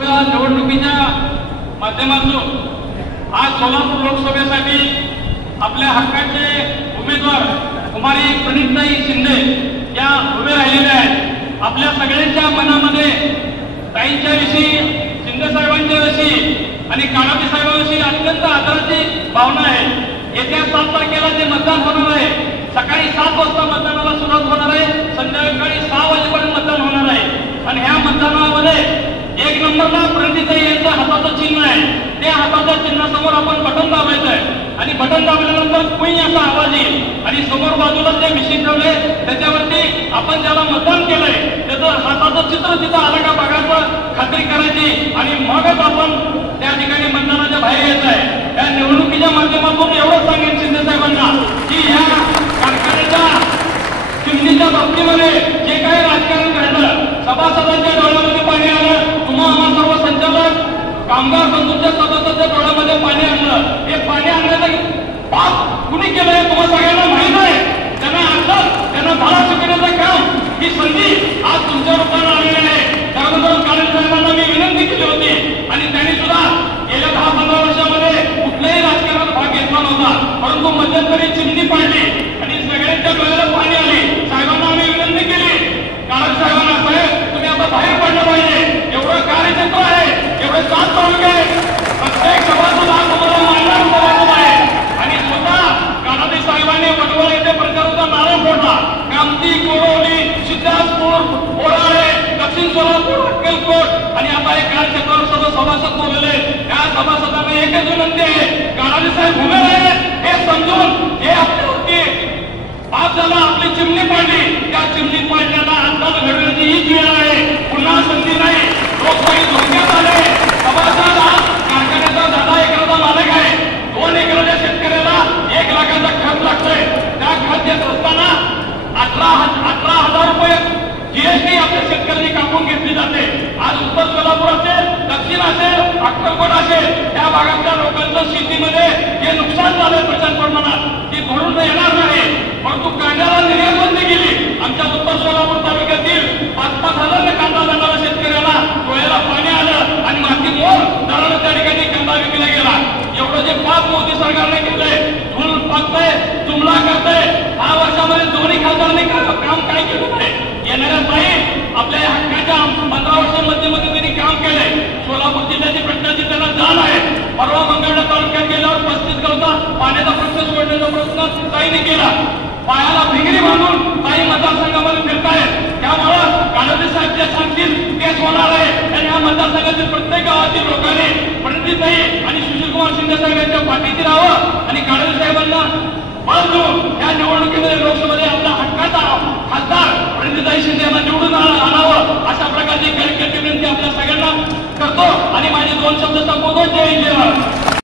लोकसभा निवडणुकीच्या माध्यमातून आज सोलापूर लोकसभेसाठी आपल्या हक्काचे उमेदवार कुमारी प्रणिताई शिंदे या उभे राहिलेल्या आहेत। आपल्या सगळ्यांच्या मनामध्ये ताईंच्या विषयी, शिंदे साहेबांच्या विषयी आणि काळाजी साहेबांविषयी अत्यंत आदराची भावना आहे। येत्या 7 तारखेला जे मतदान होणार आहे, सकाळी 7 वाजता मतदानाला सुरुवात होणार आहे, संध्याकाळी 6 वाजेपर्यंत मतदान होणार आहे। आणि ह्या मतदानामध्ये 1 नंबरला प्रणिताई यांच्या हाताचं चिन्ह आहे। त्या हाताच्या चिन्हासमोर आपण बटन दाबायचं आहे आणि बटन दाबल्यानंतर कुई असा आवाज येईल आणि समोर बाजूला जे मिशीन ठेवले त्याच्यावरती आपण ज्याला मतदान केलंय त्याचं हाताचं चित्र तिथं आलं का बघायचं, खात्री करायची आणि मगच आपण त्या ठिकाणी मतदानाच्या बाहेर यायचं आहे। या निवडणुकीच्या माध्यमातून एवढं सांगेन शिंदे साहेबांना की ह्या कारखान्याच्या चिमणीच्या बाबतीमध्ये जे काही राजकारण घडलं, सभासदांच्या डोळ्यामध्ये पाणी आलं, तुम्हा सर्व संचालक कामगार बंधूंच्या सभासदांच्या डोळ्यामध्ये पाणी आणलं। हे पाणी आणण्याचं पाप कुणी केलंय तुम्हाला सगळ्यांना माहित आहे। त्यांना आणलं, त्यांना भाडा चुकवण्याचं काम, ही संधी आज तुमच्या रूपाने आलेली आहे। त्याबद्दल काळे साहेबांना मी विनंती केली होती आणि त्यांनी सुद्धा गेल्या 10-15 वर्षामध्ये कुठल्याही राजकारणात भाग घेतला नव्हता, परंतु मध्यंतरी चिमणी पाडली आणि सगळ्यांच्या डोळ्याला पाणी आली। साहेबांना आम्ही विनंती केली, काळे साहेबांना, साहेब तुम्ही आता बाहेर पडलं पाहिजे, एवढं कार्यक्षेत्र आहे, एवढे 7 तालुके प्रत्येक सभासद हा तुम्हाला मानणारा सभासद आहे। आणि स्वतः काळाजी साहेबांनी वडवळ येथे प्रचाराचा नारा फोडला। कामती, कोरोली, सिद्धार्थपूर, ओराळे, दक्षिण सोलापूर, अक्कलकोट आणि आता हे कार्यक्षेत्रावर सर्व सभासद बोलले। त्या सभासदांना एकच विनंती आहे, काळाजी साहेब उभे राहिले हे समजून हे आपल्यावरती पाप झाला, आपली चिमणी पाडली, त्या चिमणी पाडण्याला अंदाज घडवण्याची हीच वेळ आहे, पुन्हा संधी नाही। लोकशाही धोक्यात आले। सभासद हा कारखान्याचा 10 एकराचा मालक आहे, 2 एकराच्या शेतकऱ्याला 1 लाखाचा खत लागतोय। त्या खत देत असताना 18,000 रुपये जीएसटी आपल्या शेतकऱ्यांनी कापून घेतली जाते। आज उत्तर सोलापूर असेल, दक्षिण असेल, अक्कलकोट असेल, त्या भागातल्या लोकांचं शेतीमध्ये जे नुकसान झालंय प्रचंड प्रमाणात ती भरून येणार नाही, परंतु कांद्याला निर्यात बंदी केली। आमच्या उत्तर सोलापूर तालुक्यातील 5-5 हजार कांदा जाणाऱ्या शेतकऱ्याला डोळ्याला पाणी आलं आणि माती मोर दराला त्या ठिकाणी कांदा विकला गेला। एवढं जे पाप मोदी सरकारने केलंय, धूळ पाकतंय, जुमला करतंय, 6 वर्षामध्ये दोन्ही खासदारांनी काम काय केलं नाही। येणाऱ्या ताई आपल्या हक्काच्या 15 वर्षांमध्ये त्यांनी काम केलंय। सोलापूर जिल्ह्याची प्रश्नाची त्यांना जाण आहे। परवा मंगळवेढा तालुक्यात गेल्यावर 35 गावचा पाण्याचा प्रश्न सोडण्याचा प्रयत्न ताईने केला। पायाला भिंगरी बांधून ताई मतदारसंघामध्ये फिरतायत, त्यामुळं काळाजी साहेब जे सांगतील तेच होणार आहे। आणि या मतदारसंघातील प्रत्येक गावातील लोकांनी प्रणिताई आणि सुशीलकुमार शिंदे साहेब यांच्या पाठीशी राहावं आणि काळाजी साहेबांना बळ देऊन या निवडणुकीमध्ये लोकसभा